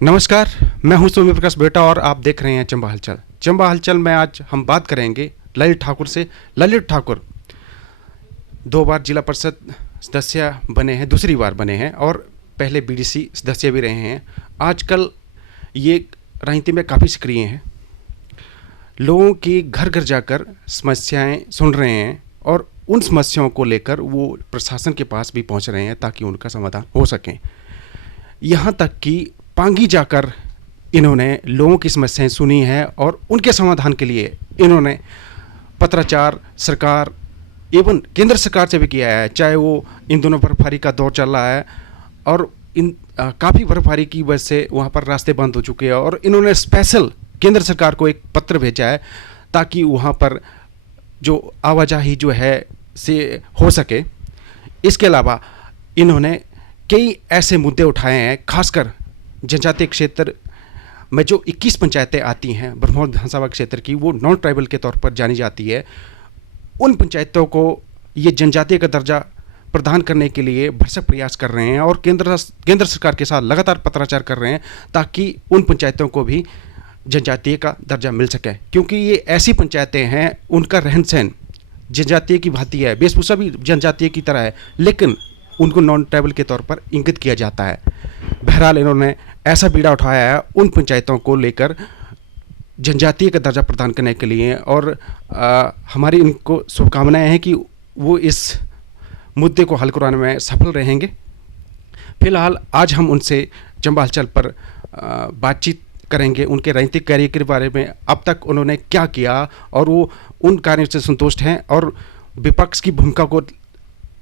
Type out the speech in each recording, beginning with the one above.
नमस्कार, मैं हूं सूर्य प्रकाश बेटा और आप देख रहे हैं चंबा हलचल। चंबा हलचल में आज हम बात करेंगे ललित ठाकुर से। ललित ठाकुर 2 बार जिला परिषद सदस्य बने हैं, दूसरी बार बने हैं और पहले बीडीसी सदस्य भी रहे हैं। आजकल ये राजनीति में काफ़ी सक्रिय हैं, लोगों की घर घर जाकर समस्याएं सुन रहे हैं और उन समस्याओं को लेकर वो प्रशासन के पास भी पहुंच रहे हैं ताकि उनका समाधान हो सके। यहाँ तक कि पांगी जाकर इन्होंने लोगों की समस्याएं सुनी है और उनके समाधान के लिए इन्होंने पत्राचार सरकार एवं केंद्र सरकार से भी किया है। चाहे वो इन दोनों बर्फबारी का दौर चल रहा है और इन काफ़ी बर्फबारी की वजह से वहाँ पर रास्ते बंद हो चुके हैं और इन्होंने स्पेशल केंद्र सरकार को एक पत्र भेजा है ताकि वहाँ पर जो आवाजाही जो है से हो सके। इसके अलावा इन्होंने कई ऐसे मुद्दे उठाए हैं, खासकर जनजातीय क्षेत्र में जो 21 पंचायतें आती हैं ब्रह्मोत्तर विधानसभा क्षेत्र की, वो नॉन ट्राइबल के तौर पर जानी जाती है। उन पंचायतों को ये जनजातीय का दर्जा प्रदान करने के लिए भरसक प्रयास कर रहे हैं और केंद्र सरकार के साथ लगातार पत्राचार कर रहे हैं ताकि उन पंचायतों को भी जनजातीय का दर्जा मिल सके, क्योंकि ये ऐसी पंचायतें हैं उनका रहन सहन जनजातीय की भांति है, वेशभूषा भी जनजातीय की तरह है, लेकिन उनको नॉन ट्राइबल के तौर पर इंगित किया जाता है। बहरहाल इन्होंने ऐसा बीड़ा उठाया है उन पंचायतों को लेकर जनजातीय का दर्जा प्रदान करने के लिए और हमारी इनको शुभकामनाएं हैं कि वो इस मुद्दे को हल करवाने में सफल रहेंगे। फिलहाल आज हम उनसे चंबा हलचल पर बातचीत करेंगे उनके राजनीतिक कैरियर के बारे में, अब तक उन्होंने क्या किया और वो उन कार्यों से संतुष्ट हैं और विपक्ष की भूमिका को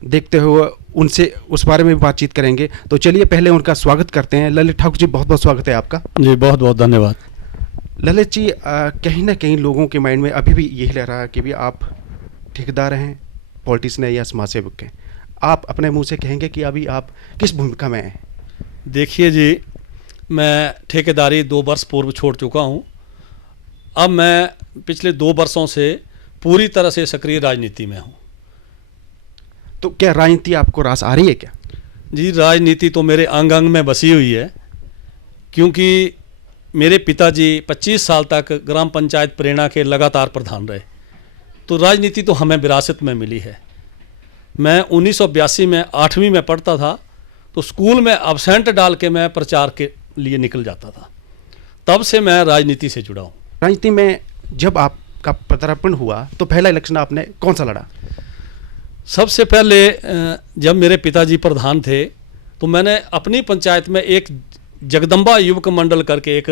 देखते हुए उनसे उस बारे में भी बातचीत करेंगे। तो चलिए पहले उनका स्वागत करते हैं। ललित ठाकुर जी, बहुत बहुत स्वागत है आपका। जी बहुत बहुत धन्यवाद। ललित जी, कहीं ना कहीं लोगों के माइंड में अभी भी यही लग रहा है कि भी आप ठेकेदार हैं, पॉलिटिशियन हैं या समाज सेवक हैं। आप अपने मुंह से कहेंगे कि अभी आप किस भूमिका में हैं? देखिए जी, मैं ठेकेदारी 2 वर्ष पूर्व छोड़ चुका हूँ। अब मैं पिछले 2 वर्षों से पूरी तरह से सक्रिय राजनीति में हूँ। तो क्या राजनीति आपको रास आ रही है क्या? जी, राजनीति तो मेरे अंग अंग में बसी हुई है, क्योंकि मेरे पिताजी 25 साल तक ग्राम पंचायत प्रेरणा के लगातार प्रधान रहे, तो राजनीति तो हमें विरासत में मिली है। मैं 1982 में 8वीं में पढ़ता था, तो स्कूल में अब्सेंट डाल के मैं प्रचार के लिए निकल जाता था। तब से मैं राजनीति से जुड़ा हूँ। राजनीति में जब आपका पदार्पण हुआ तो पहला इलेक्शन आपने कौन सा लड़ा? सबसे पहले जब मेरे पिताजी प्रधान थे तो मैंने अपनी पंचायत में एक जगदम्बा युवक मंडल करके एक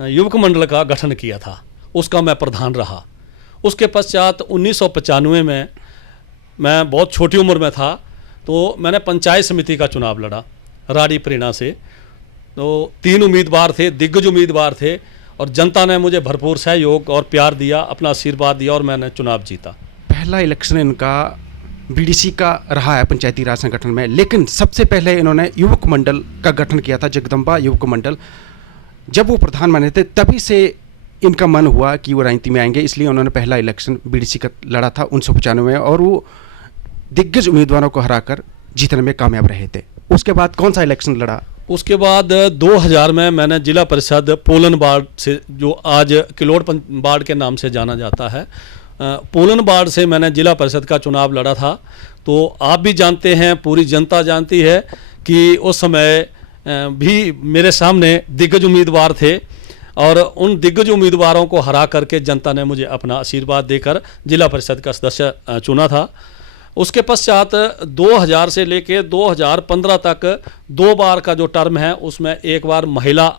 युवक मंडल का गठन किया था, उसका मैं प्रधान रहा। उसके पश्चात 1995 में मैं बहुत छोटी उम्र में था, तो मैंने पंचायत समिति का चुनाव लड़ा राडी प्रेरणा से। तो 3 उम्मीदवार थे, दिग्गज उम्मीदवार थे, और जनता ने मुझे भरपूर सहयोग और प्यार दिया, अपना आशीर्वाद दिया और मैंने चुनाव जीता। पहला इलेक्शन इनका बीडीसी का रहा है पंचायती राज संगठन में, लेकिन सबसे पहले इन्होंने युवक मंडल का गठन किया था, जगदम्बा युवक मंडल। जब वो प्रधान बने थे तभी से इनका मन हुआ कि वो राजनीति में आएंगे, इसलिए उन्होंने पहला इलेक्शन बीडीसी का लड़ा था 1995 में और वो दिग्गज उम्मीदवारों को हराकर जीतने में कामयाब रहे थे। उसके बाद कौन सा इलेक्शन लड़ा? उसके बाद 2000 में मैंने जिला परिषद पोलन वार्ड से, जो आज किलोड़ वार्ड के नाम से जाना जाता है, पोलन वार्ड से मैंने जिला परिषद का चुनाव लड़ा था। तो आप भी जानते हैं, पूरी जनता जानती है कि उस समय भी मेरे सामने दिग्गज उम्मीदवार थे और उन दिग्गज उम्मीदवारों को हरा करके जनता ने मुझे अपना आशीर्वाद देकर जिला परिषद का सदस्य चुना था। उसके पश्चात 2000 से लेकर 2015 तक 2 बार का जो टर्म है उसमें एक बार महिला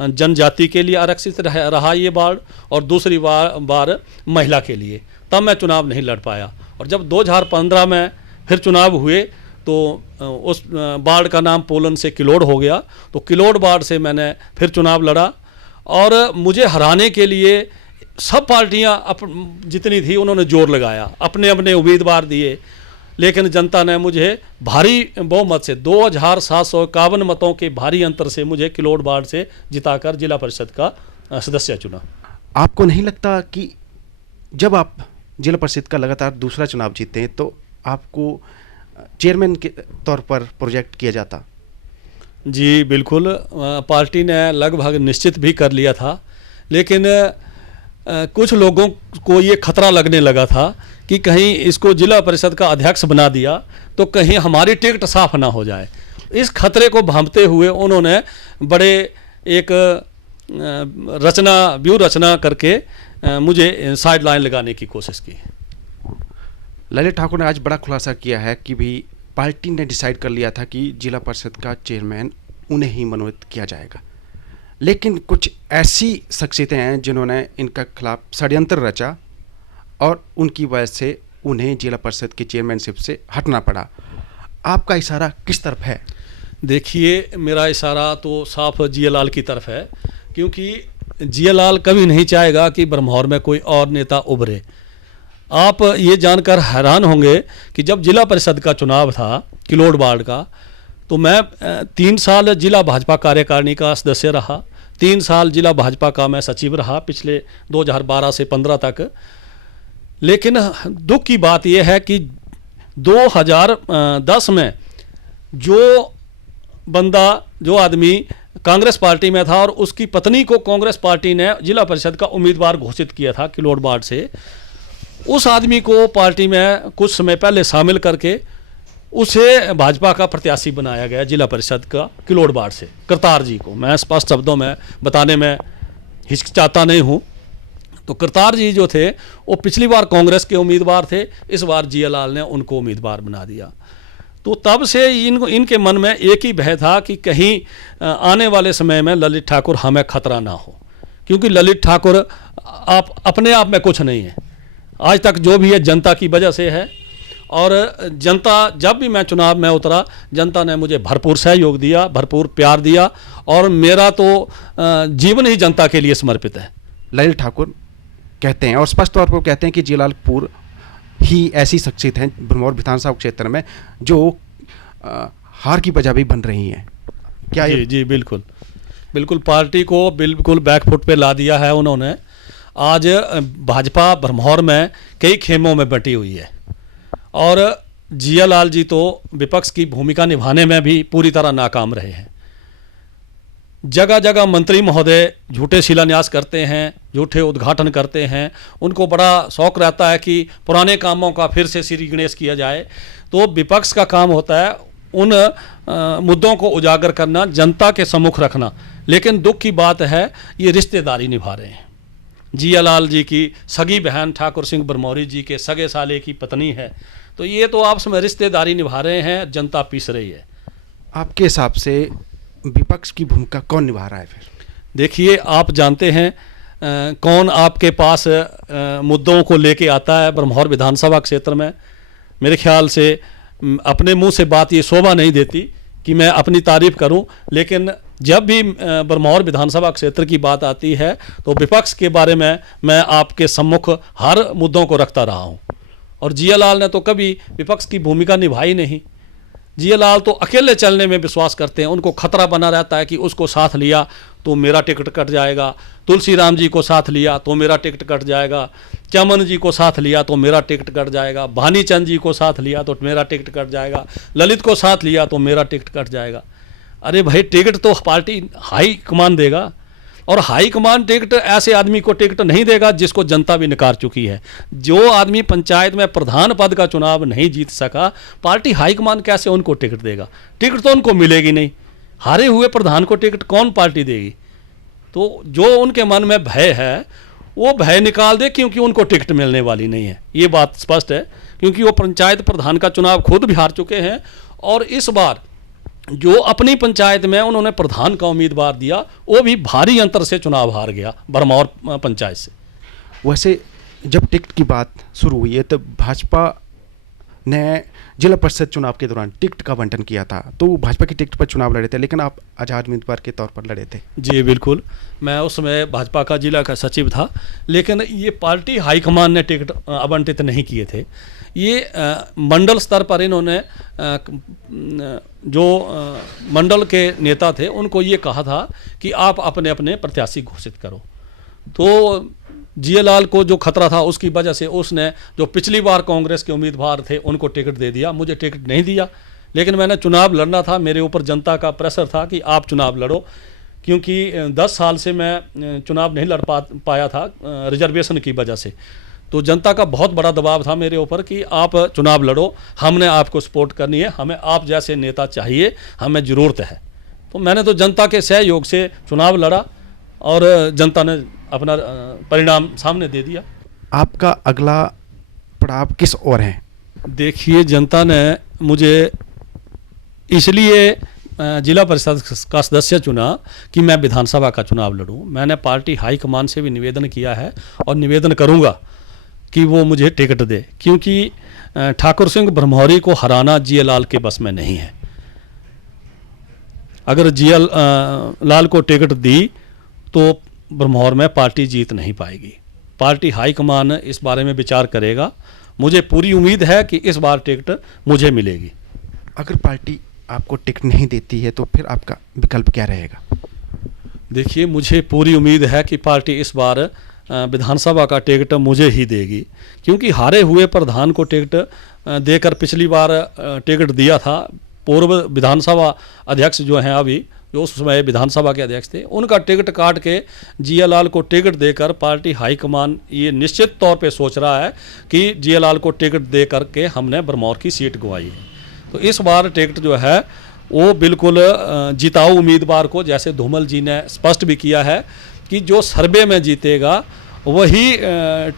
जनजाति के लिए आरक्षित रहा ये वार्ड और दूसरी बार महिला के लिए। तब मैं चुनाव नहीं लड़ पाया और जब 2015 में फिर चुनाव हुए तो उस वार्ड का नाम पोलन से किलोड़ हो गया। तो किलोड़ वार्ड से मैंने फिर चुनाव लड़ा और मुझे हराने के लिए सब पार्टियां जितनी थी उन्होंने जोर लगाया, अपने अपने उम्मीदवार दिए, लेकिन जनता ने मुझे भारी बहुमत से 2751 मतों के भारी अंतर से मुझे किलोड़ वार्ड से जिताकर जिला परिषद का सदस्य चुना। आपको नहीं लगता कि जब आप जिला परिषद का लगातार दूसरा चुनाव जीतते हैं तो आपको चेयरमैन के तौर पर प्रोजेक्ट किया जाता? जी बिल्कुल, पार्टी ने लगभग निश्चित भी कर लिया था, लेकिन कुछ लोगों को ये खतरा लगने लगा था कि कहीं इसको जिला परिषद का अध्यक्ष बना दिया तो कहीं हमारी टिकट साफ ना हो जाए। इस खतरे को भांपते हुए उन्होंने बड़े एक व्यूह रचना करके मुझे साइड लाइन लगाने की कोशिश की। ललित ठाकुर ने आज बड़ा खुलासा किया है कि भी पार्टी ने डिसाइड कर लिया था कि जिला परिषद का चेयरमैन उन्हें ही मनोनीत किया जाएगा, लेकिन कुछ ऐसी शख्सियतें हैं जिन्होंने इनका खिलाफ षड्यंत्र रचा और उनकी वजह से उन्हें जिला परिषद की चेयरमैनशिप से हटना पड़ा। आपका इशारा किस तरफ है? देखिए, मेरा इशारा तो साफ जियालाल की तरफ है, क्योंकि जियालाल कभी नहीं चाहेगा कि ब्रह्मौर में कोई और नेता उभरे। आप ये जानकर हैरान होंगे कि जब जिला परिषद का चुनाव था किलोड़ वार्ड का, तो मैं 3 साल जिला भाजपा कार्यकारिणी का सदस्य रहा, 3 साल जिला भाजपा का मैं सचिव रहा पिछले 2012 से 15 तक। लेकिन दुख की बात यह है कि 2010 में जो आदमी कांग्रेस पार्टी में था और उसकी पत्नी को कांग्रेस पार्टी ने जिला परिषद का उम्मीदवार घोषित किया था किलोड़ वार्ड से, उस आदमी को पार्टी में कुछ समय पहले शामिल करके उसे भाजपा का प्रत्याशी बनाया गया जिला परिषद का किलोड़ वार्ड से। करतार जी को मैं स्पष्ट शब्दों में बताने में हिचकिचाता नहीं हूँ। तो करतार जी जो थे वो पिछली बार कांग्रेस के उम्मीदवार थे, इस बार जियालाल ने उनको उम्मीदवार बना दिया। तो तब से इनके मन में एक ही भय था कि कहीं आने वाले समय में ललित ठाकुर हमें खतरा ना हो, क्योंकि ललित ठाकुर आप अपने आप में कुछ नहीं है, आज तक जो भी है जनता की वजह से है। और जनता, जब भी मैं चुनाव में उतरा, जनता ने मुझे भरपूर सहयोग दिया, भरपूर प्यार दिया, और मेरा तो जीवन ही जनता के लिए समर्पित है। ललित ठाकुर कहते हैं और स्पष्ट तौर पर कहते हैं कि जियालालपुर ही ऐसी शख्सियत हैं ब्रह्मौर विधानसभा क्षेत्र में जो हार की वजह भी बन रही हैं। क्या जी जी बिल्कुल बिल्कुल, पार्टी को बिल्कुल बैकफुट पे ला दिया है उन्होंने। आज भाजपा ब्रह्मौर में कई खेमों में बटी हुई है, और जियालाल जी तो विपक्ष की भूमिका निभाने में भी पूरी तरह नाकाम रहे हैं। जगह जगह मंत्री महोदय झूठे शिलान्यास करते हैं, झूठे उद्घाटन करते हैं, उनको बड़ा शौक रहता है कि पुराने कामों का फिर से श्री गणेश किया जाए। तो विपक्ष का काम होता है उन मुद्दों को उजागर करना, जनता के सम्मुख रखना। लेकिन दुख की बात है ये रिश्तेदारी निभा रहे हैं। जियालाल जी की सगी बहन ठाकुर सिंह बरमौरी जी के सगे साले की पत्नी है, तो ये तो आपस में रिश्तेदारी निभा रहे हैं, जनता पीस रही है। आपके हिसाब से विपक्ष की भूमिका कौन निभा रहा है फिर? देखिए, आप जानते हैं कौन आपके पास मुद्दों को लेके आता है ब्रह्मौर विधानसभा क्षेत्र में। मेरे ख्याल से अपने मुंह से बात ये शोभा नहीं देती कि मैं अपनी तारीफ करूं, लेकिन जब भी ब्रह्मौर विधानसभा क्षेत्र की बात आती है तो विपक्ष के बारे में मैं आपके सम्मुख हर मुद्दों को रखता रहा हूं। और जियालाल ने तो कभी विपक्ष की भूमिका निभाई नहीं। जियालाल तो अकेले चलने में विश्वास करते हैं, उनको खतरा बना रहता है कि उसको साथ लिया तो मेरा टिकट कट जाएगा, तुलसीराम जी को साथ लिया तो मेरा टिकट कट जाएगा, चमन जी को साथ लिया तो मेरा टिकट कट जाएगा, भानीचंद जी को साथ लिया तो मेरा टिकट कट जाएगा, ललित को साथ लिया तो मेरा टिकट कट जाएगा। अरे भाई, टिकट तो पार्टी हाई कमान देगा, और हाई कमान टिकट ऐसे आदमी को टिकट नहीं देगा जिसको जनता भी नकार चुकी है। जो आदमी पंचायत में प्रधान पद का चुनाव नहीं जीत सका, पार्टी हाई कमान कैसे उनको टिकट देगा? टिकट तो उनको मिलेगी नहीं। हारे हुए प्रधान को टिकट कौन पार्टी देगी? तो जो उनके मन में भय है वो भय निकाल दे, क्योंकि उनको टिकट मिलने वाली नहीं है, ये बात स्पष्ट है। क्योंकि वो पंचायत प्रधान का चुनाव खुद भी हार चुके हैं, और इस बार जो अपनी पंचायत में उन्होंने प्रधान का उम्मीदवार दिया वो भी भारी अंतर से चुनाव हार गया ब्रह्मौर पंचायत से। वैसे जब टिकट की बात शुरू हुई है तब भाजपा ने जिला परिषद चुनाव के दौरान टिकट का आवंटन किया था, तो भाजपा की टिकट पर चुनाव लड़े थे, लेकिन आप आजाद उम्मीदवार के तौर पर लड़े थे। जी बिल्कुल, मैं उस समय भाजपा का जिला का सचिव था, लेकिन ये पार्टी हाईकमान ने टिकट आवंटित नहीं किए थे। ये मंडल स्तर पर इन्होंने जो मंडल के नेता थे उनको ये कहा था कि आप अपने अपने प्रत्याशी घोषित करो। तो जियालाल को जो खतरा था उसकी वजह से उसने जो पिछली बार कांग्रेस के उम्मीदवार थे उनको टिकट दे दिया, मुझे टिकट नहीं दिया। लेकिन मैंने चुनाव लड़ना था, मेरे ऊपर जनता का प्रेशर था कि आप चुनाव लड़ो, क्योंकि 10 साल से मैं चुनाव नहीं लड़ पाया था रिजर्वेशन की वजह से। तो जनता का बहुत बड़ा दबाव था मेरे ऊपर कि आप चुनाव लड़ो, हमने आपको सपोर्ट करनी है, हमें आप जैसे नेता चाहिए, हमें ज़रूरत है। तो मैंने तो जनता के सहयोग से चुनाव लड़ा और जनता ने अपना परिणाम सामने दे दिया। आपका अगला पड़ाव किस ओर है? देखिए, जनता ने मुझे इसलिए जिला परिषद का सदस्य चुना कि मैं विधानसभा का चुनाव लड़ूं। मैंने पार्टी हाईकमान से भी निवेदन किया है और निवेदन करूंगा कि वो मुझे टिकट दे, क्योंकि ठाकुर सिंह ब्रह्मौरी को हराना जी लाल के बस में नहीं है। अगर जी लाल को टिकट दी तो ब्रह्मौर में पार्टी जीत नहीं पाएगी। पार्टी हाईकमान इस बारे में विचार करेगा। मुझे पूरी उम्मीद है कि इस बार टिकट मुझे मिलेगी। अगर पार्टी आपको टिकट नहीं देती है तो फिर आपका विकल्प क्या रहेगा? देखिए, मुझे पूरी उम्मीद है कि पार्टी इस बार विधानसभा का टिकट मुझे ही देगी, क्योंकि हारे हुए प्रधान को टिकट देकर पिछली बार टिकट दिया था। पूर्व विधानसभा अध्यक्ष जो हैं अभी, जो उस समय विधानसभा के अध्यक्ष थे, उनका टिकट काट के जिया लाल को टिकट देकर पार्टी हाईकमान ये निश्चित तौर पे सोच रहा है कि जिया लाल को टिकट दे करके हमने ब्रह्मौर की सीट गंवाई है। तो इस बार टिकट जो है वो बिल्कुल जिताऊ उम्मीदवार को, जैसे धूमल जी ने स्पष्ट भी किया है कि जो सर्वे में जीतेगा वही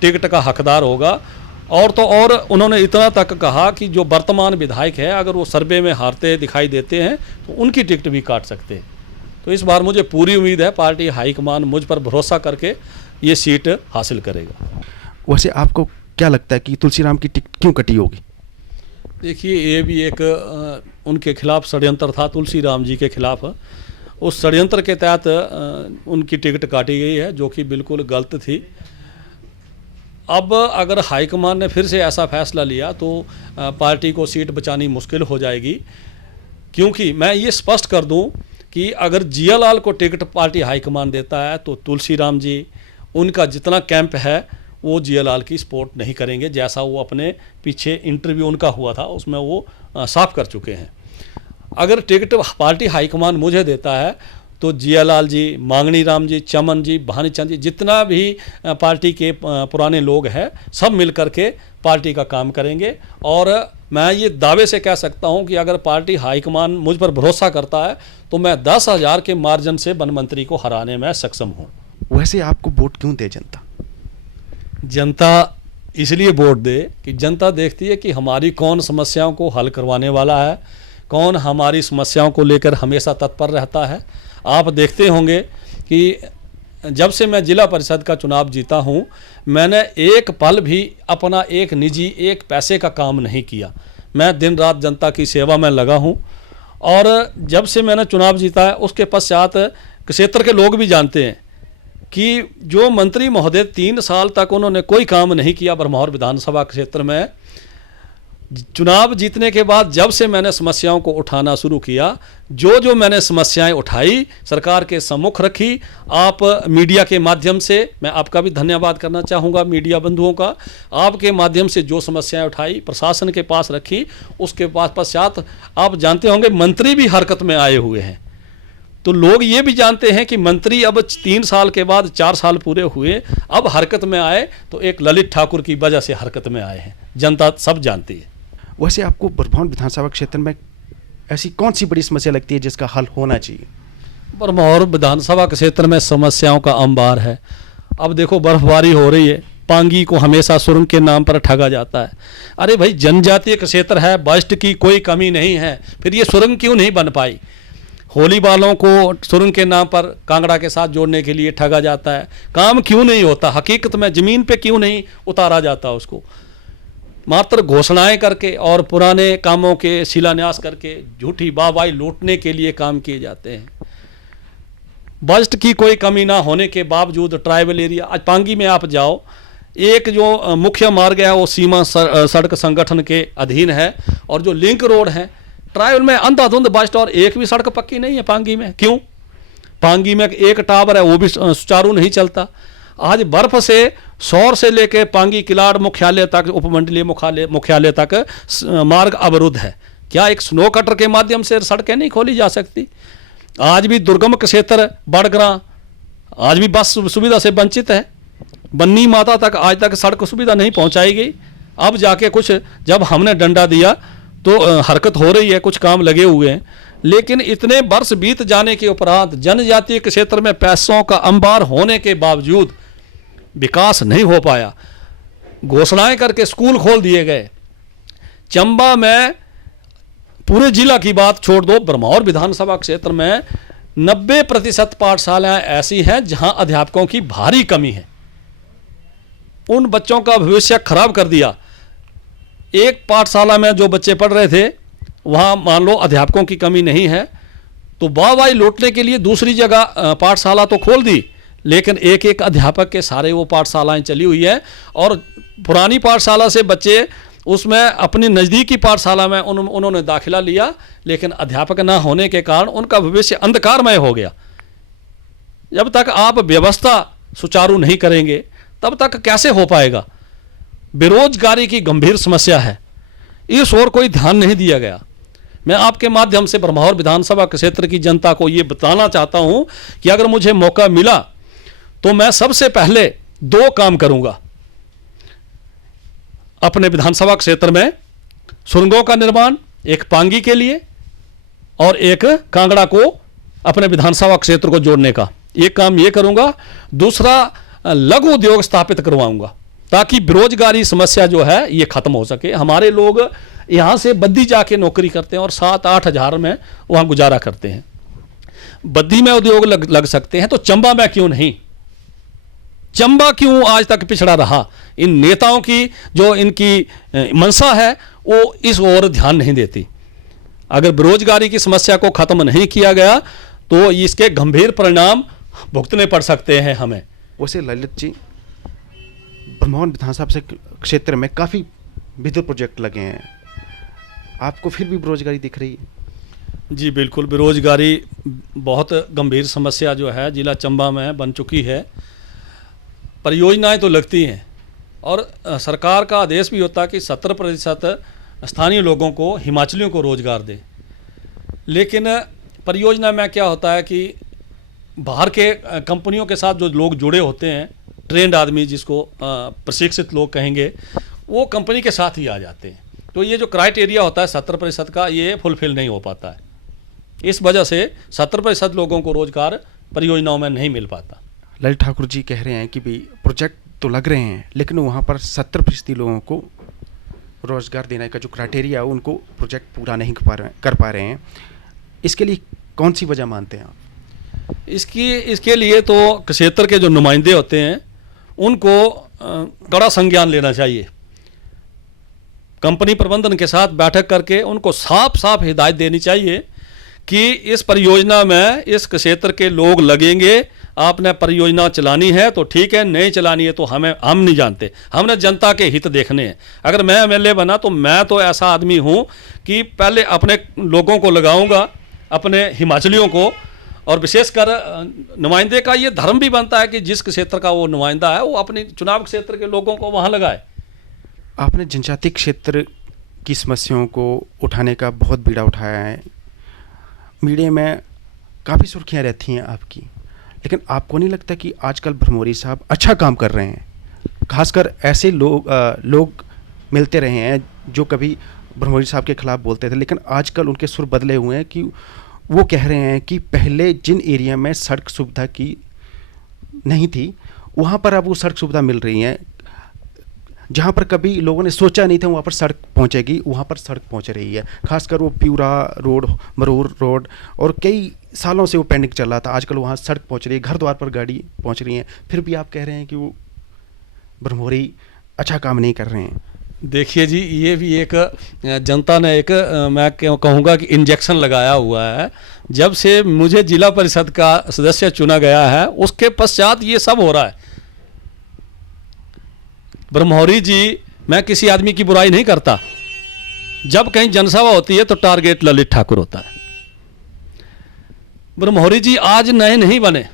टिकट का हकदार होगा। और तो और उन्होंने इतना तक कहा कि जो वर्तमान विधायक है, अगर वो सर्वे में हारते दिखाई देते हैं तो उनकी टिकट भी काट सकते हैं। तो इस बार मुझे पूरी उम्मीद है पार्टी हाईकमान मुझ पर भरोसा करके ये सीट हासिल करेगा। वैसे आपको क्या लगता है कि तुलसीराम की टिकट क्यों कटी होगी? देखिए, ये भी एक उनके खिलाफ षड्यंत्र था, तुलसीराम जी के खिलाफ। उस षड्यंत्र के तहत उनकी टिकट काटी गई है, जो कि बिल्कुल गलत थी। अब अगर हाईकमान ने फिर से ऐसा फैसला लिया तो पार्टी को सीट बचानी मुश्किल हो जाएगी, क्योंकि मैं ये स्पष्ट कर दूं कि अगर जिया लाल को टिकट पार्टी हाईकमान देता है तो तुलसीराम जी, उनका जितना कैंप है वो जिया लाल की सपोर्ट नहीं करेंगे, जैसा वो अपने पीछे इंटरव्यू उनका हुआ था उसमें वो साफ कर चुके हैं। अगर टिकट पार्टी हाईकमान मुझे देता है तो जिया लाल जी, मांगनी राम जी, चमन जी, भानीचंद जी, जितना भी पार्टी के पुराने लोग हैं, सब मिल कर के पार्टी का काम करेंगे। और मैं ये दावे से कह सकता हूं कि अगर पार्टी हाईकमान मुझ पर भरोसा करता है तो मैं 10,000 के मार्जिन से वन मंत्री को हराने में सक्षम हूं। वैसे आपको वोट क्यों दे जनता? जनता इसलिए वोट दे कि जनता देखती है कि हमारी कौन समस्याओं को हल करवाने वाला है, कौन हमारी समस्याओं को लेकर हमेशा तत्पर रहता है। आप देखते होंगे कि जब से मैं जिला परिषद का चुनाव जीता हूं, मैंने एक पल भी अपना एक निजी एक पैसे का काम नहीं किया। मैं दिन रात जनता की सेवा में लगा हूं। और जब से मैंने चुनाव जीता है उसके पश्चात क्षेत्र के लोग भी जानते हैं कि जो मंत्री महोदय 3 साल तक उन्होंने कोई काम नहीं किया ब्रह्मौर विधानसभा क्षेत्र में, चुनाव जीतने के बाद जब से मैंने समस्याओं को उठाना शुरू किया, जो मैंने समस्याएं उठाई सरकार के सम्मुख रखी। आप मीडिया के माध्यम से, मैं आपका भी धन्यवाद करना चाहूँगा, मीडिया बंधुओं का, आपके माध्यम से जो समस्याएं उठाई प्रशासन के पास रखी, उसके पश्चात आप जानते होंगे मंत्री भी हरकत में आए हुए हैं। तो लोग ये भी जानते हैं कि मंत्री अब 3 साल के बाद 4 साल पूरे हुए, अब हरकत में आए तो एक ललित ठाकुर की वजह से हरकत में आए हैं, जनता सब जानती है। वैसे आपको ब्रह्मौर विधानसभा क्षेत्र में ऐसी कौन सी बड़ी समस्या लगती है जिसका हल होना चाहिए? ब्रह्मौर विधानसभा क्षेत्र में समस्याओं का अंबार है। अब देखो, बर्फबारी हो रही है, पांगी को हमेशा सुरंग के नाम पर ठगा जाता है। अरे भाई, जनजातीय क्षेत्र है, बजट की कोई कमी नहीं है, फिर ये सुरंग क्यों नहीं बन पाई? होली वालों को सुरंग के नाम पर कांगड़ा के साथ जोड़ने के लिए ठगा जाता है, काम क्यों नहीं होता? हकीकत में ज़मीन पे क्यों नहीं उतारा जाता उसको? मात्र घोषणाएं करके और पुराने कामों के शिलान्यास करके झूठी वाहवाही लूटने के लिए काम किए जाते हैं। बजट की कोई कमी ना होने के बावजूद ट्राइबल एरिया, आज पांगी में आप जाओ, एक जो मुख्य मार्ग है वो सीमा सड़क संगठन के अधीन है, और जो लिंक रोड है ट्राइबल में अंधाधुंध बजट, और एक भी सड़क पक्की नहीं है पांगी में। क्यों? पांगी में एक टावर है वो भी सुचारू नहीं चलता। आज बर्फ से सौर से लेकर पांगी किलाड़ मुख्यालय तक, उपमंडलीय मुख्यालय तक मार्ग अवरुद्ध है, क्या एक स्नो कटर के माध्यम से सड़कें नहीं खोली जा सकती? आज भी दुर्गम क्षेत्र बड़ग्रां आज भी बस सुविधा से वंचित है। बन्नी माता तक आज तक सड़क सुविधा नहीं पहुंचाई गई। अब जाके कुछ जब हमने डंडा दिया तो हरकत हो रही है, कुछ काम लगे हुए हैं, लेकिन इतने वर्ष बीत जाने के उपरांत जनजातीय क्षेत्र में पैसों का अंबार होने के बावजूद विकास नहीं हो पाया। घोषणाएं करके स्कूल खोल दिए गए। चंबा में पूरे जिला की बात छोड़ दो, ब्रह्मौर विधानसभा क्षेत्र में 90% पाठशालाएं ऐसी हैं जहां अध्यापकों की भारी कमी है। उन बच्चों का भविष्य खराब कर दिया। एक पाठशाला में जो बच्चे पढ़ रहे थे वहां मान लो अध्यापकों की कमी नहीं है तो वाहवाही लौटने के लिए दूसरी जगह पाठशाला तो खोल दी, लेकिन एक एक अध्यापक के सारे वो पाठशालाएं चली हुई है और पुरानी पाठशाला से बच्चे उसमें अपनी नज़दीकी पाठशाला में उन्होंने दाखिला लिया, लेकिन अध्यापक ना होने के कारण उनका भविष्य अंधकारमय हो गया। जब तक आप व्यवस्था सुचारू नहीं करेंगे तब तक कैसे हो पाएगा? बेरोजगारी की गंभीर समस्या है, इस ओर कोई ध्यान नहीं दिया गया। मैं आपके माध्यम से ब्रह्मौर विधानसभा क्षेत्र की जनता को ये बताना चाहता हूं कि अगर मुझे मौका मिला तो मैं सबसे पहले 2 काम करूंगा। अपने विधानसभा क्षेत्र में सुरंगों का निर्माण, एक पांगी के लिए और एक कांगड़ा को अपने विधानसभा क्षेत्र को जोड़ने का एक काम ये करूंगा। दूसरा, लघु उद्योग स्थापित करवाऊंगा ताकि बेरोजगारी समस्या जो है ये खत्म हो सके। हमारे लोग यहां से बद्दी जाके नौकरी करते हैं और 7-8 हज़ार में वहां गुजारा करते हैं। बद्दी में उद्योग लग सकते हैं तो चंबा में क्यों नहीं? चंबा क्यों आज तक पिछड़ा रहा? इन नेताओं की जो इनकी मंशा है वो इस ओर ध्यान नहीं देती। अगर बेरोजगारी की समस्या को खत्म नहीं किया गया तो इसके गंभीर परिणाम भुगतने पड़ सकते हैं हमें। वैसे ललित जी, ब्रह्मौर विधानसभा क्षेत्र में काफ़ी विद्युत प्रोजेक्ट लगे हैं, आपको फिर भी बेरोजगारी दिख रही है? जी बिल्कुल, बेरोजगारी बहुत गंभीर समस्या जो है जिला चंबा में बन चुकी है। परियोजनाएं तो लगती हैं और सरकार का आदेश भी होता है कि 70% स्थानीय लोगों को, हिमाचलियों को रोजगार दें, लेकिन परियोजना में क्या होता है कि बाहर के कंपनियों के साथ जो लोग जुड़े होते हैं, ट्रेंड आदमी जिसको प्रशिक्षित लोग कहेंगे, वो कंपनी के साथ ही आ जाते हैं। तो ये जो क्राइटेरिया होता है 70% का, ये फुलफिल नहीं हो पाता है। इस वजह से 70% लोगों को रोजगार परियोजनाओं में नहीं मिल पाता। ललित ठाकुर जी कह रहे हैं कि भाई प्रोजेक्ट तो लग रहे हैं लेकिन वहाँ पर 70% लोगों को रोजगार देने का जो क्राइटेरिया है उनको प्रोजेक्ट पूरा नहीं कर पा रहे हैं। इसके लिए कौन सी वजह मानते हैं आप? इसके लिए तो क्षेत्र के जो नुमाइंदे होते हैं उनको कड़ा संज्ञान लेना चाहिए। कंपनी प्रबंधन के साथ बैठक करके उनको साफ साफ हिदायत देनी चाहिए कि इस परियोजना में इस क्षेत्र के लोग लगेंगे, आपने परियोजना चलानी है तो ठीक है, नहीं चलानी है तो हम नहीं जानते, हमने जनता के हित देखने हैं। अगर मैं एमएलए बना तो मैं तो ऐसा आदमी हूं कि पहले अपने लोगों को लगाऊंगा, अपने हिमाचलियों को, और विशेषकर नुमाइंदे का ये धर्म भी बनता है कि जिस क्षेत्र का वो नुमाइंदा है वो अपने चुनाव क्षेत्र के लोगों को वहाँ लगाए। आपने जनजातीय क्षेत्र की समस्याओं को उठाने का बहुत बीड़ा उठाया है, मीडिया में काफ़ी सुर्खियाँ रहती हैं आपकी, लेकिन आपको नहीं लगता कि आजकल भरमौरी साहब अच्छा काम कर रहे हैं? खासकर ऐसे लोग मिलते रहे हैं जो कभी भरमौरी साहब के खिलाफ बोलते थे, लेकिन आजकल उनके सुर बदले हुए हैं कि वो कह रहे हैं कि पहले जिन एरिया में सड़क सुविधा की नहीं थी वहाँ पर अब वो सड़क सुविधा मिल रही है। जहाँ पर कभी लोगों ने सोचा नहीं था वहाँ पर सड़क पहुँचेगी, वहाँ पर सड़क पहुँच रही है। खासकर वो प्यूरा रोड, मरूर रोड, और कई सालों से वो पेंडिंग चल रहा था, आजकल वहाँ सड़क पहुँच रही है, घर द्वार पर गाड़ी पहुँच रही है। फिर भी आप कह रहे हैं कि वो भरमौरी अच्छा काम नहीं कर रहे हैं। देखिए जी, ये भी एक जनता ने एक मैं कहूँगा कि इंजेक्शन लगाया हुआ है। जब से मुझे जिला परिषद का सदस्य चुना गया है उसके पश्चात ये सब हो रहा है। ब्रह्मौरी जी, मैं किसी आदमी की बुराई नहीं करता, जब कहीं जनसभा होती है तो टारगेट ललित ठाकुर होता है। ब्रह्मौरी जी आज नए नहीं बने,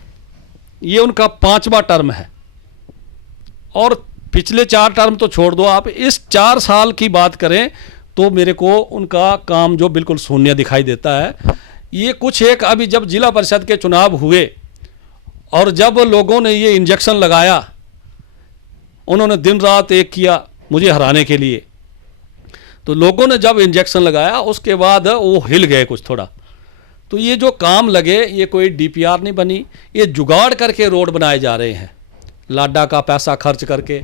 ये उनका 5वां टर्म है, और पिछले 4 टर्म तो छोड़ दो, आप इस 4 साल की बात करें तो मेरे को उनका काम जो बिल्कुल शून्य दिखाई देता है। ये कुछ एक अभी जब जिला परिषद के चुनाव हुए और जब लोगों ने ये इंजेक्शन लगाया, उन्होंने दिन रात एक किया मुझे हराने के लिए, तो लोगों ने जब इंजेक्शन लगाया उसके बाद वो हिल गए कुछ थोड़ा। तो ये जो काम लगे, ये कोई डीपीआर नहीं बनी, ये जुगाड़ करके रोड बनाए जा रहे हैं, लाडा का पैसा खर्च करके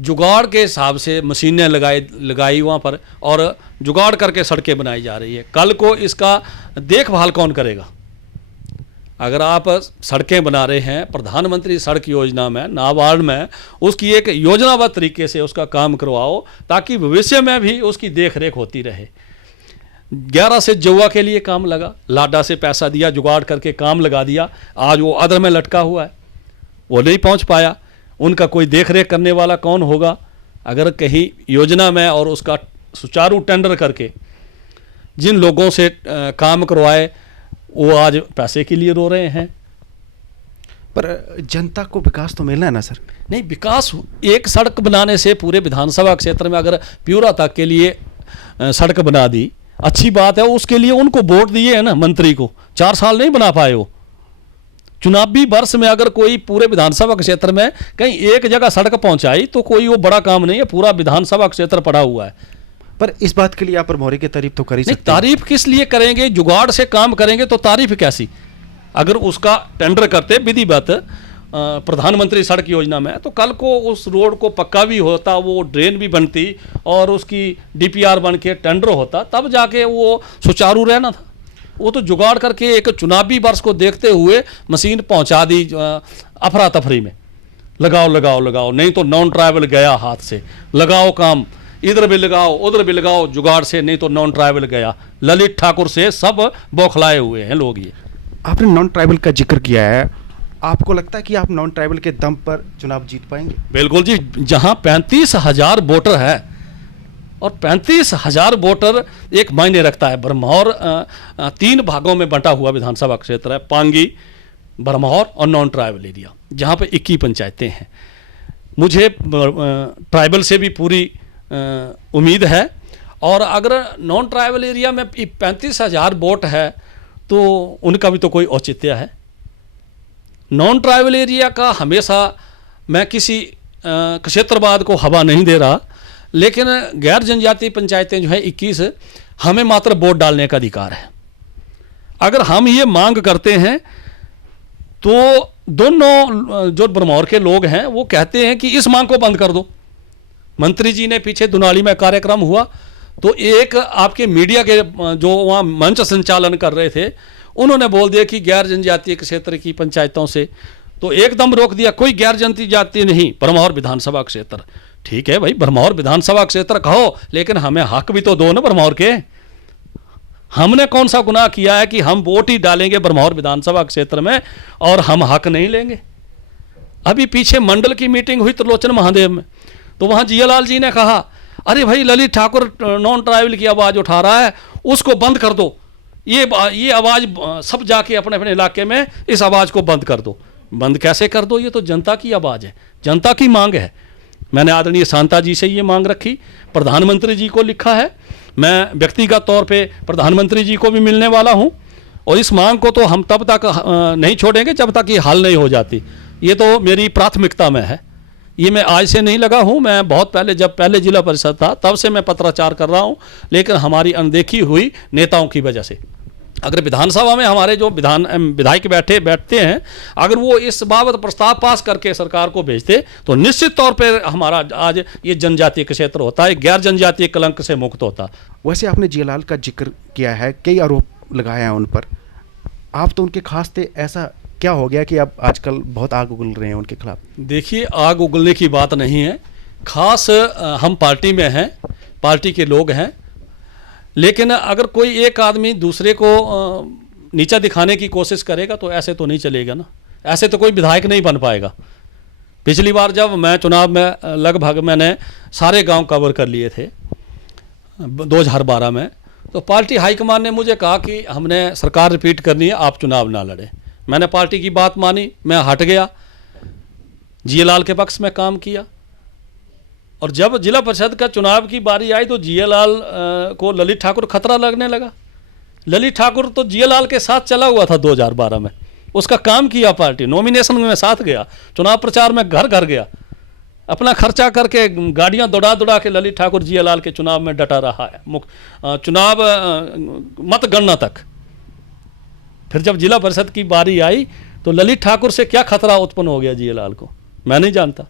जुगाड़ के हिसाब से मशीनें लगाई वहाँ पर और जुगाड़ करके सड़कें बनाई जा रही है। कल को इसका देखभाल कौन करेगा? अगर आप सड़कें बना रहे हैं, प्रधानमंत्री सड़क योजना में, नाबार्ड में उसकी एक योजनाबद्ध तरीके से उसका काम करवाओ ताकि भविष्य में भी उसकी देख रेख होती रहे। 11 से जौआ के लिए काम लगा, लाडा से पैसा दिया, जुगाड़ करके काम लगा दिया, आज वो अदर में लटका हुआ है, वो नहीं पहुंच पाया। उनका कोई देख रेख करने वाला कौन होगा? अगर कहीं योजना में और उसका सुचारू टेंडर करके जिन लोगों से काम करवाए वो आज पैसे के लिए रो रहे हैं। पर जनता को विकास तो मिलना है ना सर? नहीं, विकास एक सड़क बनाने से पूरे विधानसभा क्षेत्र में अगर प्यूरा तक के लिए सड़क बना दी, अच्छी बात है। उसके लिए उनको वोट दिए है ना, मंत्री को 4 साल नहीं बना पाए वो। चुनावी वर्ष में अगर कोई पूरे विधानसभा क्षेत्र में कहीं एक जगह सड़क पहुंचाई तो कोई वो बड़ा काम नहीं है, पूरा विधानसभा क्षेत्र पड़ा हुआ है। पर इस बात के लिए आप भरमौरी की तारीफ तो कर ही सकते हैं। तारीफ किस लिए करेंगे? जुगाड़ से काम करेंगे तो तारीफ कैसी? अगर उसका टेंडर करते विधिवत प्रधानमंत्री सड़क योजना में, तो कल को उस रोड को पक्का भी होता, वो ड्रेन भी बनती और उसकी डीपीआर बन के टेंडर होता, तब जाके वो सुचारू रहना था। वो तो जुगाड़ करके एक चुनावी वर्ष को देखते हुए मशीन पहुंचा दी अफरा तफरी में, लगाओ लगाओ लगाओ, नहीं तो नॉन ट्राइबल गया हाथ से, लगाओ काम, इधर भी लगाओ उधर भी लगाओ जुगाड़ से, नहीं तो नॉन ट्राइबल गया। ललित ठाकुर से सब बौखलाए हुए हैं लोग। ये आपने नॉन ट्राइबल का जिक्र किया है, आपको लगता है कि आप नॉन ट्राइबल के दम पर चुनाव जीत पाएंगे? बिल्कुल जी, जहां 35,000 वोटर है और 35,000 वोटर एक मायने रखता है। ब्रह्मौर 3 भागों में बंटा हुआ विधानसभा क्षेत्र है, पांगी, ब्रह्मौर और नॉन ट्राइबल एरिया, जहां पे 21 पंचायतें हैं। मुझे ट्राइबल से भी पूरी उम्मीद है। और अगर नॉन ट्राइबल एरिया में 35,000 वोट है तो उनका भी तो कोई औचित्य है। नॉन ट्राइबल एरिया का हमेशा मैं किसी क्षेत्रवाद को हवा नहीं दे रहा, लेकिन गैर जनजातीय पंचायतें जो है 21, हमें मात्र वोट डालने का अधिकार है। अगर हम ये मांग करते हैं तो दोनों जो ब्रह्मौर के लोग हैं वो कहते हैं कि इस मांग को बंद कर दो। मंत्री जी ने पीछे दुनाली में कार्यक्रम हुआ तो एक आपके मीडिया के जो वहाँ मंच संचालन कर रहे थे, उन्होंने बोल दिया कि गैर जनजातीय क्षेत्र की पंचायतों से, तो एकदम रोक दिया, कोई गैर जनजातीय नहीं, ब्रह्मौर विधानसभा क्षेत्र। ठीक है भाई, ब्रह्मौर विधानसभा क्षेत्र कहो, लेकिन हमें हक भी तो दो ना ब्रह्मौर के। हमने कौन सा गुनाह किया है कि हम वोट ही डालेंगे ब्रह्मौर विधानसभा क्षेत्र में और हम हक नहीं लेंगे? अभी पीछे मंडल की मीटिंग हुई त्रिलोचन महादेव में, तो वहाँ जियालाल जी ने कहा, अरे भाई ललित ठाकुर नॉन ट्राइबल की आवाज़ उठा रहा है, उसको बंद कर दो। ये आवाज़ सब जाके अपने अपने इलाके में इस आवाज़ को बंद कर दो। बंद कैसे कर दो? ये तो जनता की आवाज़ है, जनता की मांग है। मैंने आदरणीय शांता जी से ये मांग रखी, प्रधानमंत्री जी को लिखा है, मैं व्यक्तिगत तौर पे प्रधानमंत्री जी को भी मिलने वाला हूँ, और इस मांग को तो हम तब तक नहीं छोड़ेंगे जब तक ये हल नहीं हो जाती। ये तो मेरी प्राथमिकता में है। ये मैं आज से नहीं लगा हूँ, मैं बहुत पहले, जब पहले जिला परिषद था तब से मैं पत्राचार कर रहा हूँ, लेकिन हमारी अनदेखी हुई नेताओं की वजह से। अगर विधानसभा में हमारे जो विधायक बैठते हैं, अगर वो इस बाबत प्रस्ताव पास करके सरकार को भेजते तो निश्चित तौर पर हमारा आज ये जनजातीय क्षेत्र होता है, गैर जनजातीय कलंक से मुक्त होता। वैसे आपने जियालाल का जिक्र किया है, कई आरोप लगाए हैं उन पर, आप तो उनके खास थे, ऐसा क्या हो गया कि अब आजकल बहुत आग उगल रहे हैं उनके खिलाफ? देखिए, आग उगलने की बात नहीं है, खास हम पार्टी में हैं, पार्टी के लोग हैं, लेकिन अगर कोई एक आदमी दूसरे को नीचा दिखाने की कोशिश करेगा तो ऐसे तो नहीं चलेगा ना, ऐसे तो कोई विधायक नहीं बन पाएगा। पिछली बार जब मैं चुनाव में लगभग मैंने सारे गांव कवर कर लिए थे 2012 में, तो पार्टी हाईकमान ने मुझे कहा कि हमने सरकार रिपीट करनी है, आप चुनाव ना लड़ें। मैंने पार्टी की बात मानी, मैं हट गया, जियालाल के पक्ष में काम किया। और जब जिला परिषद का चुनाव की बारी आई तो जीएलाल को ललित ठाकुर खतरा लगने लगा। ललित ठाकुर तो जीएलाल के साथ चला हुआ था 2012 में, उसका काम किया पार्टी, नॉमिनेशन में साथ गया, चुनाव प्रचार में घर घर गया, अपना खर्चा करके गाड़ियां दौड़ा दौड़ा के ललित ठाकुर जीएलाल के चुनाव में डटा रहा है, चुनाव मतगणना तक। फिर जब जिला परिषद की बारी आई तो ललित ठाकुर से क्या खतरा उत्पन्न हो गया जीएलाल को, मैं नहीं जानता,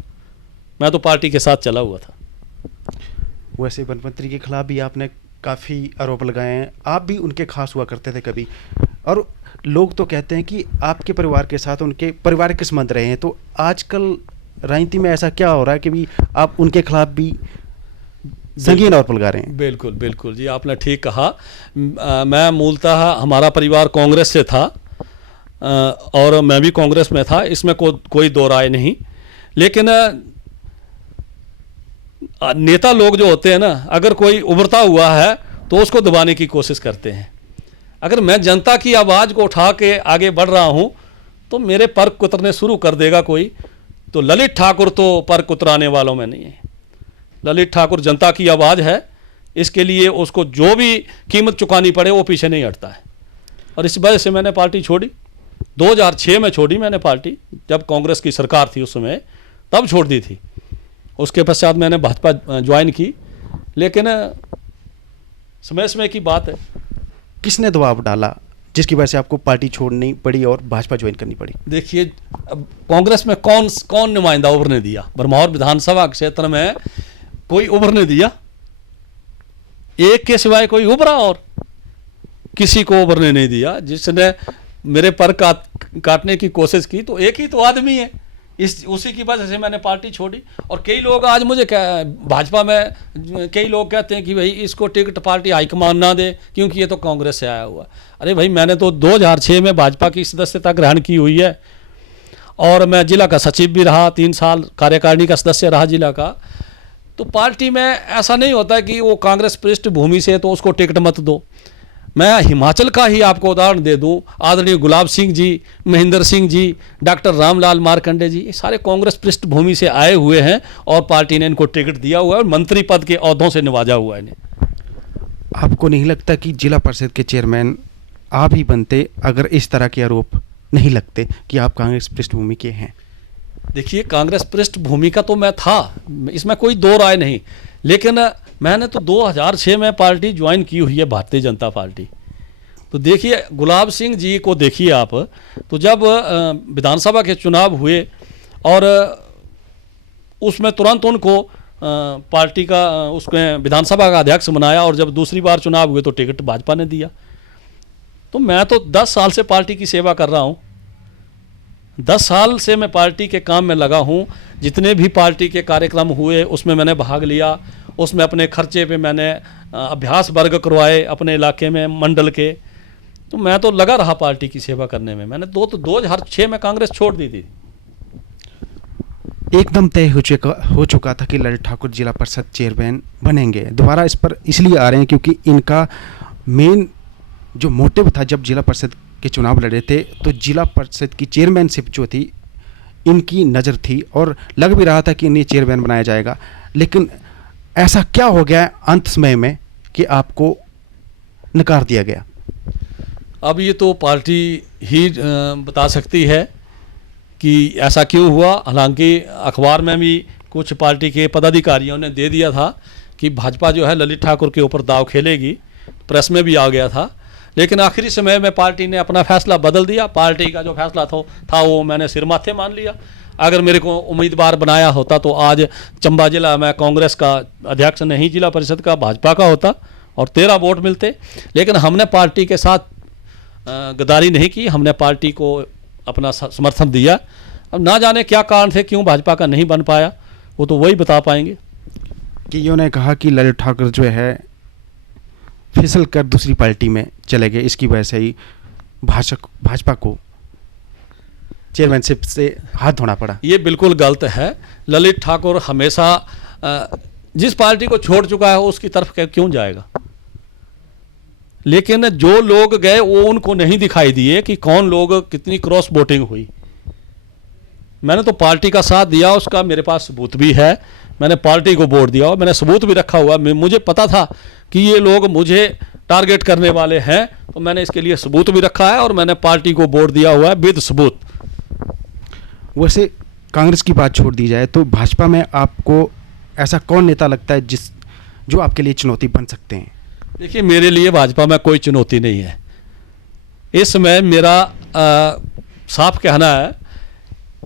मैं तो पार्टी के साथ चला हुआ था। वैसे वन मंत्री के खिलाफ भी आपने काफ़ी आरोप लगाए हैं, आप भी उनके खास हुआ करते थे कभी, और लोग तो कहते हैं कि आपके परिवार के साथ उनके परिवार के संबंध रहे हैं। तो आजकल राजनीति में ऐसा क्या हो रहा है कि भी आप उनके खिलाफ भी संगीन आरोप लगा रहे हैं? बिल्कुल बिल्कुल जी, आपने ठीक कहा। मैं मूलतः हमारा परिवार कांग्रेस से था और मैं भी कांग्रेस में था, इसमें कोई दो राय नहीं। लेकिन नेता लोग जो होते हैं ना, अगर कोई उभरता हुआ है तो उसको दबाने की कोशिश करते हैं। अगर मैं जनता की आवाज़ को उठा के आगे बढ़ रहा हूं तो मेरे पर कुतरने शुरू कर देगा कोई। तो ललित ठाकुर तो पर कुतराने वालों में नहीं है। ललित ठाकुर जनता की आवाज़ है, इसके लिए उसको जो भी कीमत चुकानी पड़े वो पीछे नहीं हटता है। और इस वजह से मैंने पार्टी छोड़ी, 2006 में छोड़ी मैंने पार्टी, जब कांग्रेस की सरकार थी उस समय, तब छोड़ दी थी। उसके पश्चात मैंने भाजपा ज्वाइन की, लेकिन समय समय की बात है। किसने दबाव डाला जिसकी वजह से आपको पार्टी छोड़नी पड़ी और भाजपा ज्वाइन करनी पड़ी? देखिए, अब कांग्रेस में कौन नुमाइंदा उभरने दिया? ब्रह्मौर विधानसभा क्षेत्र में कोई उभरने दिया? एक के सिवाय कोई उभरा और किसी को उभरने नहीं दिया। जिसने मेरे पर काटने की कोशिश की तो एक ही तो आदमी है, उसी की वजह से मैंने पार्टी छोड़ी। और कई लोग आज मुझे भाजपा में कई लोग कहते हैं कि भाई इसको टिकट पार्टी हाईकमान ना दे क्योंकि ये तो कांग्रेस से आया हुआ। अरे भाई, मैंने तो 2006 में भाजपा की सदस्यता ग्रहण की हुई है और मैं जिला का सचिव भी रहा, 3 साल कार्यकारिणी का सदस्य रहा जिला का। तो पार्टी में ऐसा नहीं होता कि वो कांग्रेस पृष्ठभूमि से तो उसको टिकट मत दो। मैं हिमाचल का ही आपको उदाहरण दे दूं, आदरणीय गुलाब सिंह जी, महेंद्र सिंह जी, डॉक्टर रामलाल मार्कंडे जी, ये सारे कांग्रेस पृष्ठभूमि से आए हुए हैं और पार्टी ने इनको टिकट दिया हुआ है और मंत्री पद के ओहदों से नवाजा हुआ है इन्हें। आपको नहीं लगता कि जिला परिषद के चेयरमैन आप ही बनते अगर इस तरह के आरोप नहीं लगते कि आप कांग्रेस पृष्ठभूमि के हैं? देखिए, कांग्रेस पृष्ठभूमि का तो मैं था, इसमें कोई दो राय नहीं, लेकिन मैंने तो 2006 में पार्टी ज्वाइन की हुई है, भारतीय जनता पार्टी। तो देखिए, गुलाब सिंह जी को देखिए आप, तो जब विधानसभा के चुनाव हुए और उसमें तुरंत उनको पार्टी का उसमें विधानसभा का अध्यक्ष बनाया और जब दूसरी बार चुनाव हुए तो टिकट भाजपा ने दिया। तो मैं तो 10 साल से पार्टी की सेवा कर रहा हूँ, 10 साल से मैं पार्टी के काम में लगा हूँ। जितने भी पार्टी के कार्यक्रम हुए उसमें मैंने भाग लिया, उसमें अपने खर्चे पे मैंने अभ्यास वर्ग करवाए अपने इलाके में, मंडल के। तो मैं तो लगा रहा पार्टी की सेवा करने में। मैंने 2006 में कांग्रेस छोड़ दी थी। एकदम तय हो चुका था कि ललित ठाकुर जिला परिषद चेयरमैन बनेंगे। दोबारा इस पर इसलिए आ रहे हैं क्योंकि इनका मेन जो मोटिव था, जब जिला परिषद के चुनाव लड़े थे तो जिला परिषद की चेयरमैनशिप जो थी इनकी नज़र थी और लग भी रहा था कि इन्हें चेयरमैन बनाया जाएगा। लेकिन ऐसा क्या हो गया अंत समय में कि आपको नकार दिया गया? अब ये तो पार्टी ही बता सकती है कि ऐसा क्यों हुआ। हालांकि अखबार में भी कुछ पार्टी के पदाधिकारियों ने दे दिया था कि भाजपा जो है ललित ठाकुर के ऊपर दाव खेलेगी, प्रेस में भी आ गया था। लेकिन आखिरी समय में पार्टी ने अपना फैसला बदल दिया। पार्टी का जो फैसला था वो मैंने सिर माथे मान लिया। अगर मेरे को उम्मीदवार बनाया होता तो आज चंबा जिला में कांग्रेस का अध्यक्ष नहीं, जिला परिषद का भाजपा का होता और 13 वोट मिलते। लेकिन हमने पार्टी के साथ गद्दारी नहीं की, हमने पार्टी को अपना समर्थन दिया। अब ना जाने क्या कारण थे क्यों भाजपा का नहीं बन पाया, वो तो वही बता पाएंगे। कि उन्होंने कहा कि ललित ठाकुर जो है फिसल कर दूसरी पार्टी में चले गए, इसकी वजह से ही भाजपा को चेयरमैनशिप से हाथ धोना पड़ा। ये बिल्कुल गलत है। ललित ठाकुर हमेशा जिस पार्टी को छोड़ चुका है उसकी तरफ क्यों जाएगा। लेकिन जो लोग गए वो उनको नहीं दिखाई दिए कि कौन लोग, कितनी क्रॉस वोटिंग हुई। मैंने तो पार्टी का साथ दिया, उसका मेरे पास सबूत भी है। मैंने पार्टी को वोट दिया और मैंने सबूत भी रखा हुआ। मुझे पता था कि ये लोग मुझे टारगेट करने वाले हैं, तो मैंने इसके लिए सबूत भी रखा है और मैंने पार्टी को वोट दिया हुआ है विद सबूत। वैसे कांग्रेस की बात छोड़ दी जाए तो भाजपा में आपको ऐसा कौन नेता लगता है जो आपके लिए चुनौती बन सकते हैं? देखिए, मेरे लिए भाजपा में कोई चुनौती नहीं है। इस समय मेरा साफ कहना है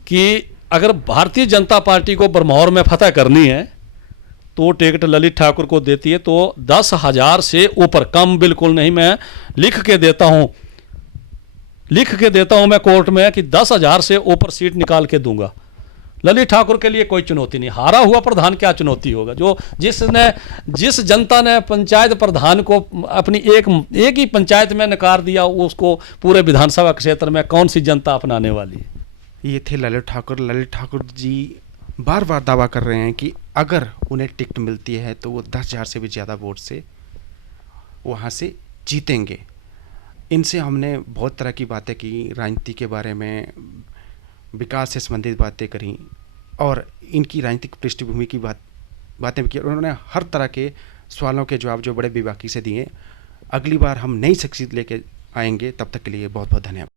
कि अगर भारतीय जनता पार्टी को बरमौर में फतह करनी है तो टिकट ललित ठाकुर को देती है तो 10,000 से ऊपर, कम बिल्कुल नहीं। मैं लिख के देता हूं मैं कोर्ट में कि 10,000 से ऊपर सीट निकाल के दूंगा। ललित ठाकुर के लिए कोई चुनौती नहीं। हारा हुआ प्रधान क्या चुनौती होगा? जिस जनता ने पंचायत प्रधान को अपनी एक ही पंचायत में नकार दिया, उसको पूरे विधानसभा क्षेत्र में कौन सी जनता अपनाने वाली है? ये थे ललित ठाकुर। ललित ठाकुर जी बार बार दावा कर रहे हैं कि अगर उन्हें टिकट मिलती है तो वो 10,000 से भी ज़्यादा वोट से वहाँ से जीतेंगे। इनसे हमने बहुत तरह की बातें की, राजनीति के बारे में, विकास से संबंधित बातें करी और इनकी राजनीतिक पृष्ठभूमि की बातें भी की। उन्होंने हर तरह के सवालों के जवाब जो बड़े बेबाकी से दिए। अगली बार हम नई शख्सियत लेके आएंगे, तब तक के लिए बहुत बहुत धन्यवाद।